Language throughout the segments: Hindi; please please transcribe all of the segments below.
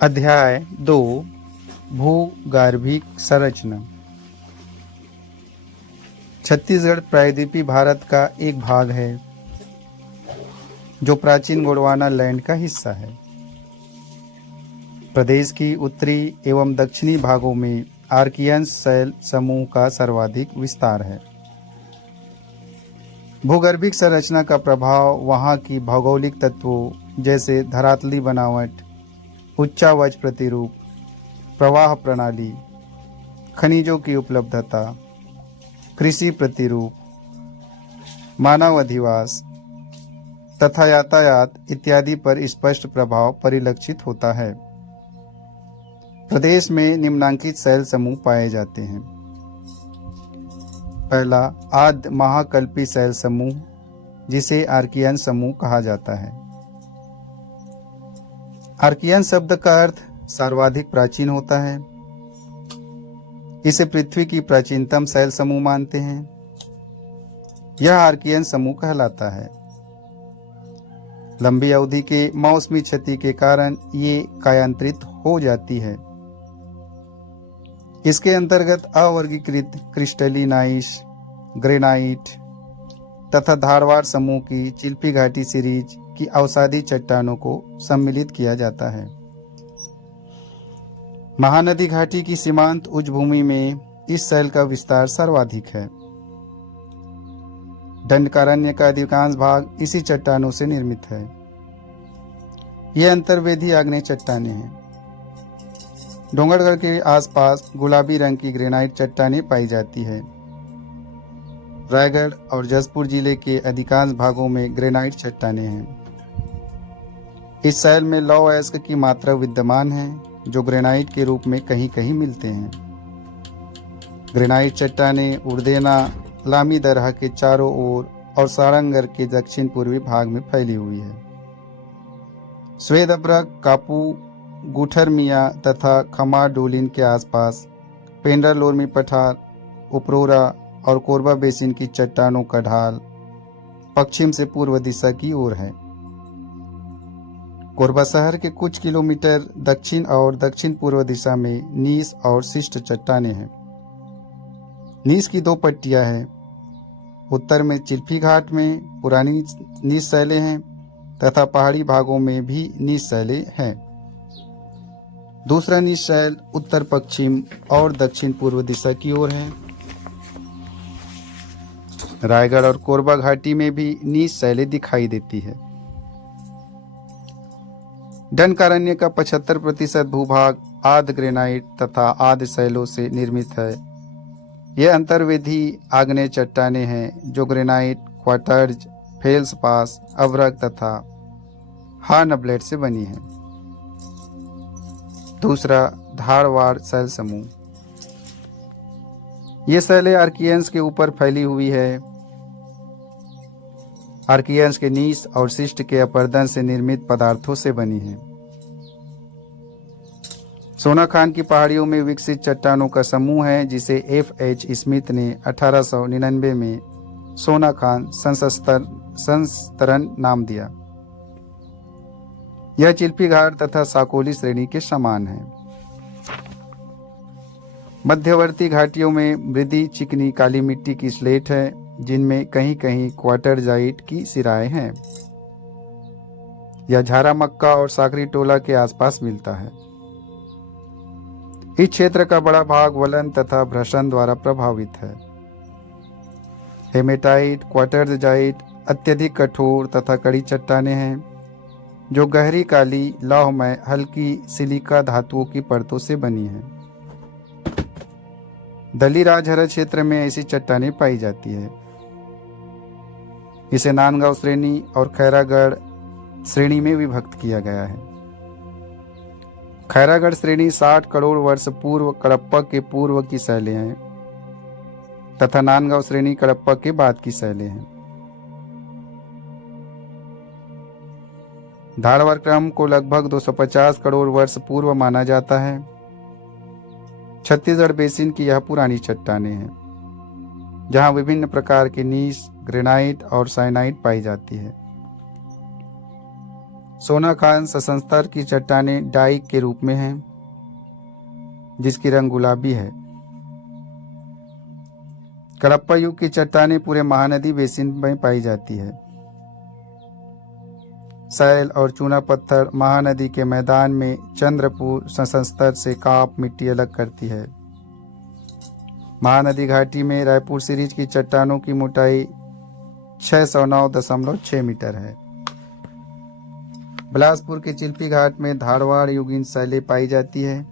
अध्याय 2 भूगर्भिक संरचना। छत्तीसगढ़ प्रायद्वीपीय भारत का एक भाग है जो प्राचीन गोंडवाना लैंड का हिस्सा है। प्रदेश की उत्तरी एवं दक्षिणी भागों में आर्कियन शैल समूह का सर्वाधिक विस्तार है। भूगर्भिक संरचना का प्रभाव वहाँ की भौगोलिक तत्वों जैसे धरातली बनावट, उच्चावच प्रतिरूप, प्रवाह प्रणाली, खनिजों की उपलब्धता, कृषि प्रतिरूप, मानव अधिवास तथा यातायात इत्यादि पर स्पष्ट प्रभाव परिलक्षित होता है। प्रदेश में निम्नांकित शैल समूह पाए जाते हैं। पहला, आद्य महाकल्पी शैल समूह, जिसे आर्कियन समूह कहा जाता है। आर्कियन शब्द का अर्थ सर्वाधिक प्राचीन होता है। इसे पृथ्वी की प्राचीनतम शैल समूह मानते हैं। यह आर्कियन समूह कहलाता है। लंबी अवधि के मौसमी क्षति के कारण ये कायांतरित हो जाती है। इसके अंतर्गत अवर्गीकृत क्रिस्टलिनाइस, ग्रेनाइट तथा धारवाड़ समूह की चिल्पी घाटी सीरीज की अवसादी चट्टानों को सम्मिलित किया जाता है। महानदी घाटी की सीमांत उच्च भूमि में इस शैल का विस्तार सर्वाधिक है। दंडकारण्य का अधिकांश भाग इसी चट्टानों से निर्मित है। ये अंतर्वेदी आग्नेय चट्टानें हैं। डोंगरगढ़ के आसपास गुलाबी रंग की ग्रेनाइट चट्टानें पाई जाती है। रायगढ़ और जसपुर जिले के अधिकांश भागों में ग्रेनाइट चट्टानें हैं। इस शैल में लौह अयस्क की मात्रा विद्यमान है, जो ग्रेनाइट के रूप में कहीं कहीं मिलते हैं। ग्रेनाइट चट्टानें उर्देना, लामी दरहा के चारों ओर और सारंगढ़ के दक्षिण पूर्वी भाग में फैली हुई है। स्वेद अब्रक, कापू, गुठर मिया तथा खमार डोलिन के आसपास पेंड्रा लोरमी पठार, उपरोरा और कोरबा बेसिन की चट्टानों का ढाल पश्चिम से पूर्व दिशा की ओर है। कोरबा शहर के कुछ किलोमीटर दक्षिण और दक्षिण पूर्व दिशा में नीस और शिष्ट चट्टानें हैं। नीस की दो पट्टियां हैं। उत्तर में चिल्फी घाट में पुरानी नीस शैलें हैं तथा पहाड़ी भागों में भी नीस शैलें हैं। दूसरा नीस शैल उत्तर पश्चिम और दक्षिण पूर्व दिशा की ओर है। रायगढ़ और कोरबा घाटी में भी नीस शैलें दिखाई देती है। दंडकारण्य का 75% भूभाग आद्य ग्रेनाइट तथा आद्य शैलों से निर्मित है। यह अंतर्वेदी आग्नेय चट्टानें हैं जो ग्रेनाइट, क्वार्टर्ज, फेल्सपास, अब्रक तथा हार्नब्लेड से बनी है। दूसरा, धारवाड़ शैल समूह। ये शैलें आर्कियंस के ऊपर फैली हुई है। आर्कियंस के नीस और शिष्ट के अपर्दन से निर्मित पदार्थों से बनी है। सोनाखान की पहाड़ियों में विकसित चट्टानों का समूह है, जिसे F.H. स्मिथ ने 1899 में सोनाखान संस्तरण नाम दिया। यह चिल्फी घाट तथा साकोली श्रेणी के समान है। मध्यवर्ती घाटियों में मृदी चिकनी काली मिट्टी की स्लेट है, जिनमें कहीं कहीं क्वार्टरजाइट की सिराएं हैं। यह झारा मक्का और साकरी टोला के आसपास मिलता है। इस क्षेत्र का बड़ा भाग वलन तथा भ्रशन द्वारा प्रभावित है। हेमेटाइट, क्वार्टरजाइट अत्यधिक कठोर तथा कड़ी चट्टानें हैं, जो गहरी काली लौहमय हल्की सिलिका धातुओं की परतों से बनी हैं। दली राजहरा क्षेत्र में ऐसी चट्टानें पाई जाती है। इसे नांदगांव श्रेणी और खैरागढ़ श्रेणी में विभक्त किया गया है। खैरागढ़ श्रेणी 60 करोड़ वर्ष पूर्व कडप्पा के पूर्व की शैलें हैं तथा नांदगांव श्रेणी कडप्पा के बाद की शैलें हैं। धारवाड़ क्रम को लगभग 250 करोड़ वर्ष पूर्व माना जाता है। छत्तीसगढ़ बेसिन की यह पुरानी चट्टानें हैं, जहां विभिन्न प्रकार के नीस, ग्रेनाइट और साइनाइट पाई जाती है। सोनाखान सशस्त्र की चट्टानें डाइक के रूप में हैं जिसकी रंग गुलाबी है। कडप्पा युग की चट्टानें पूरे महानदी बेसिन में पाई जाती है। सैल और चूना पत्थर महानदी के मैदान में चंद्रपुर सशस्त्र से काप मिट्टी अलग करती है। महानदी घाटी में रायपुर सीरीज की चट्टानों की मोटाई 609.6 मीटर है। बिलासपुर के चिल्पी घाट में धारवाड़ युगीन शैलें पाई जाती है।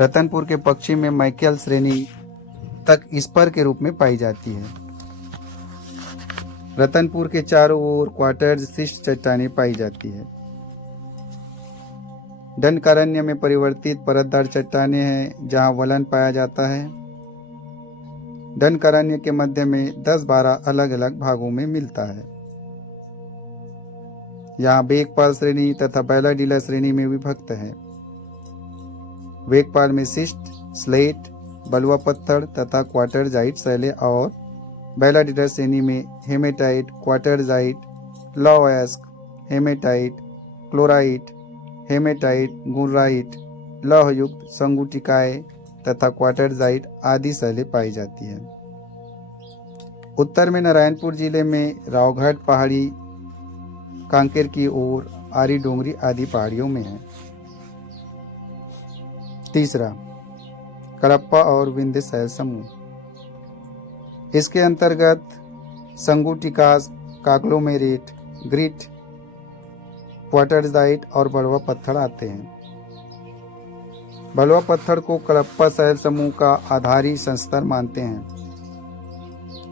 रतनपुर के पश्चिम में मैकेल श्रेणी तक स्पर के रूप में पाई जाती है। रतनपुर के चारों ओर क्वार्टर्स शिष्ट चट्टानें पाई जाती है। दंडकारण्य में परिवर्तित परतदार चट्टानें हैं जहां वलन पाया जाता है। दंडकारण्य के मध्य में 10-12 अलग अलग भागों में मिलता है। यहाँ वेगपाल श्रेणी तथा बैलाडीला श्रेणी में विभक्त है। वेगपाल में शिष्ट, स्लेट, बलुआ पत्थर तथा क्वार्टरजाइट शैलें और बैलाडीला श्रेणी में हेमेटाइट, क्वार्टरजाइट, लौह-अयस्क, हेमेटाइट, क्लोराइट, हेमेटाइट, गुर्राइट, लौहयुक्त संगुटिकाएं तथा क्वार्टरजाइट आदि शैलें पाई जाती हैं। उत्तर में नारायणपुर जिले में रावघाट पहाड़ी, कांकेर की ओर आरी डोंगरी आदि पहाड़ियों में है। तीसरा, कडप्पा और विंध्य शैल समूह। इसके अंतर्गत संगुटिकास, काग्लोमेरेट, ग्रिट, क्वार्टरजाइट और बलुआ पत्थर आते हैं। बलुआ पत्थर को कडप्पा शैल समूह का आधारी संस्तर मानते हैं।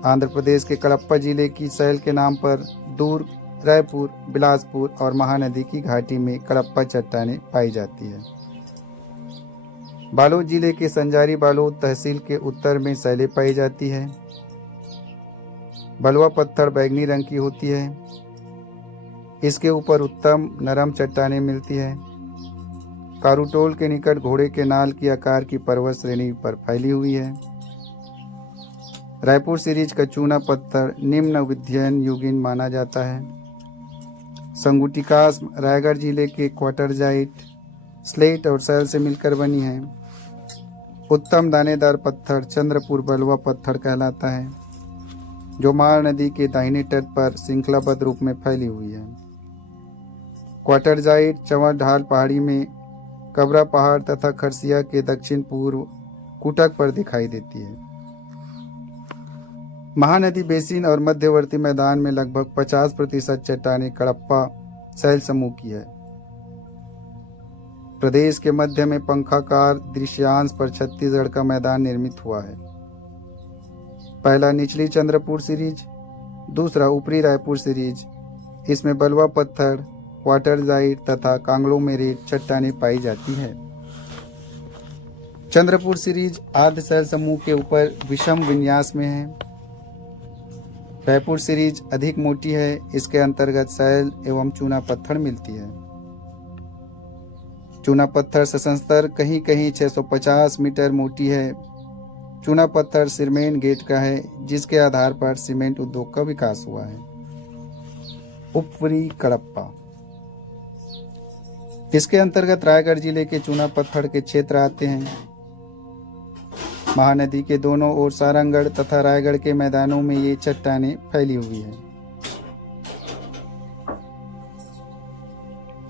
आंध्र प्रदेश के कडप्पा जिले की शैल के नाम पर दुर्ग, रायपुर, बिलासपुर और महानदी की घाटी में कडप्पा चट्टानें पाई जाती है। बालोद जिले के संजारी बालोद तहसील के उत्तर में शैलें पाई जाती है। बलुआ पत्थर बैंगनी रंग की होती है। इसके ऊपर उत्तम नरम चट्टानें मिलती है। कारूटोल के निकट घोड़े के नाल की आकार की पर्वत श्रेणी पर फैली हुई है। रायपुर सीरीज का चूना पत्थर निम्न विध्यन युगीन माना जाता है। संगुटिकास रायगढ़ जिले के क्वार्टरजाइट, स्लेट और शैल से मिलकर बनी है। उत्तम दानेदार पत्थर चंद्रपुर बलुआ पत्थर कहलाता है जो माल नदी के दाहिने तट पर श्रृंखलाबद्ध रूप में फैली हुई है। क्वार्टरजाइट चंवर ढाल पहाड़ी में कबरा पहाड़ तथा खरसिया के दक्षिण पूर्व कुटक पर दिखाई देती है। महानदी बेसिन और मध्यवर्ती मैदान में लगभग 50% चट्टानें कडप्पा शैल समूह की है। प्रदेश के मध्य में पंखाकार दृश्यांश पर छत्तीसगढ़ का मैदान निर्मित हुआ है। पहला निचली चंद्रपुर सीरीज, दूसरा ऊपरी रायपुर सीरीज। इसमें बलुआ पत्थर, क्वार्टरजाइट तथा कांग्लोमेरेट चट्टानें पाई जाती है। चंद्रपुर सीरीज आद्य शैल समूह के ऊपर विषम विन्यास में है। रायपुर सीरीज अधिक मोटी है। इसके अंतर्गत शैल एवं चूना पत्थर मिलती है। चूना पत्थर सशस्त्र कहीं कहीं 650 मीटर मोटी है। चूना पत्थर सीमेंट गेट का है जिसके आधार पर सीमेंट उद्योग का विकास हुआ है। ऊपरी कडप्पा, इसके अंतर्गत रायगढ़ जिले के चूना पत्थर के क्षेत्र आते हैं। महानदी के दोनों ओर सारंगढ़ तथा रायगढ़ के मैदानों में ये चट्टानें फैली हुई है।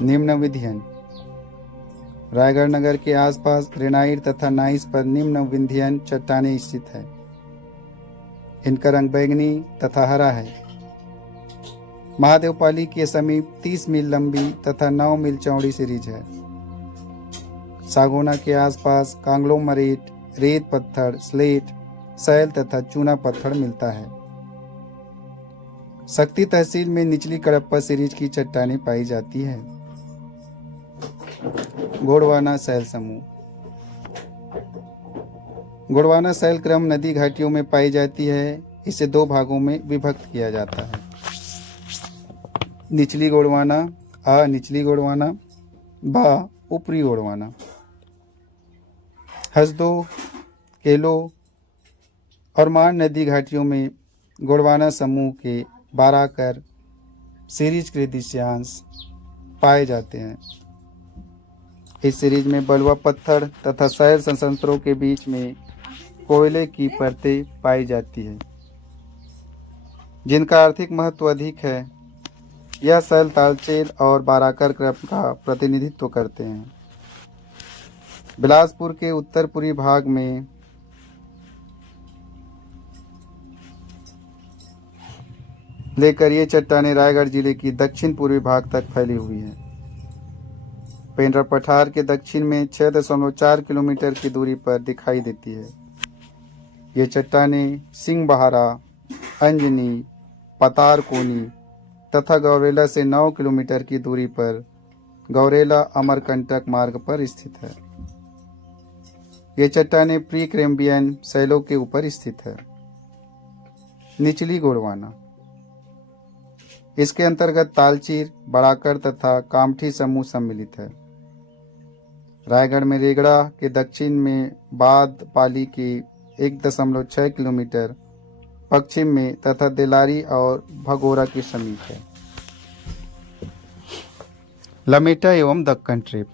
निम्न विध्यन, रायगढ़ नगर के आसपास ग्रेनाइट तथा नाइस पर निम्न विंध्यन चट्टानें स्थित है। इनका रंग बैंगनी तथा हरा है। महादेवपाली के समीप 30 मील लंबी तथा 9 मील चौड़ी सीरीज है। सागोना के आसपास कांग्लोमरेट, रेत पत्थर, स्लेट, शैल तथा चूना पत्थर मिलता है। शक्ति तहसील में निचली कडप्पा सीरीज की चट्टानें पाई जाती है। गोंडवाना शैल समूह, गोंडवाना शैल क्रम नदी घाटियों में पाई जाती है। इसे 2 भागों में विभक्त किया जाता है। निचली गोंडवाना, आ निचली गोंडवाना, बा ऊपरी गोंडवाना। हसदो, केलो और मान नदी घाटियों में गोंडवाना समूह के 12 कर सीरीज के दृश्यांश पाए जाते हैं। इस सीरीज में बलुआ पत्थर तथा शैल संयंत्रों के बीच में कोयले की परतें पाई जाती है, जिनका आर्थिक महत्व अधिक है। यह शैल तालचेर और बाराकर क्रम का प्रतिनिधित्व करते हैं। बिलासपुर के उत्तर पूर्वी भाग में लेकर ये चट्टानें रायगढ़ जिले की दक्षिण पूर्वी भाग तक फैली हुई है। पेंड्रा पठार के दक्षिण में 6.4 किलोमीटर की दूरी पर दिखाई देती है। ये चट्टानें सिंहबहारा, अंजनी, पतारकोनी तथा गौरेला से 9 किलोमीटर की दूरी पर गौरेला अमरकंटक मार्ग पर स्थित है। ये चट्टानें प्री कैम्ब्रियन शैलों के ऊपर स्थित है। निचली गोंडवाना, इसके अंतर्गत तालचीर, बड़ाकर तथा कामठी समूह सम्मिलित है। रायगढ़ में रेगड़ा के दक्षिण में बाद पाली के 1.6 किलोमीटर पश्चिम में तथा देलारी और भगोरा के समीप है। लमेटा एवं दक्कन ट्रेप,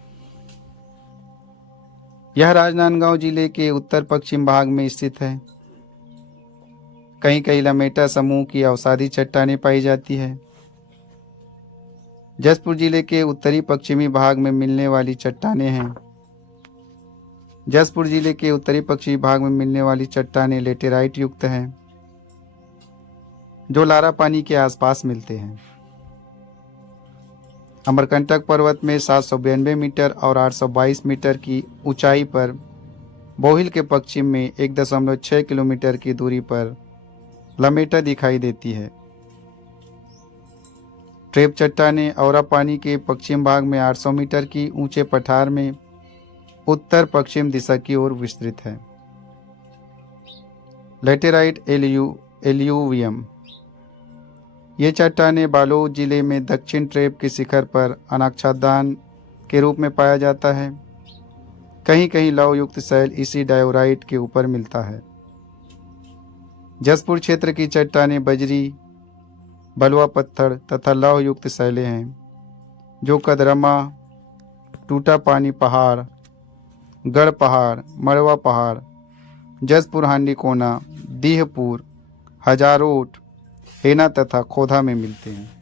यह राजनांदगांव जिले के उत्तर पश्चिम भाग में स्थित है। कहीं कहीं लमेटा समूह की अवसादी चट्टानें पाई जाती है। जसपुर जिले के उत्तरी पश्चिमी भाग में मिलने वाली चट्टानें हैं। जसपुर जिले के उत्तरी पश्चिमी भाग में मिलने वाली चट्टानें लेटेराइट युक्त हैं, जो लारा पानी के आसपास मिलते हैं। अमरकंटक पर्वत में 792 मीटर और 822 मीटर की ऊंचाई पर बोहिल के पश्चिम में 1.6 किलोमीटर की दूरी पर लमेटा दिखाई देती है। ट्रेप चट्टानें औरा पानी के पश्चिम भाग में 800 मीटर की ऊंचे पठार में उत्तर पश्चिम दिशा की ओर विस्तृत है। लेटेराइट एल्यूवियम, ये चट्टानें बालोद जिले में दक्षिण ट्रेप के शिखर पर अनाच्छादन के रूप में पाया जाता है। कहीं कहीं लौह युक्त शैल इसी डायोराइट के ऊपर मिलता है। जसपुर क्षेत्र की चट्टानें बजरी, बलुआ पत्थर तथा लौह युक्त शैलें हैं, जो कदरमा, टूटा पानी पहाड़, गढ़ पहाड़, मड़वा पहाड़, जसपुर हांडी कोना, दीहपुर, हजारोट, हेना तथा खोधा में मिलते हैं।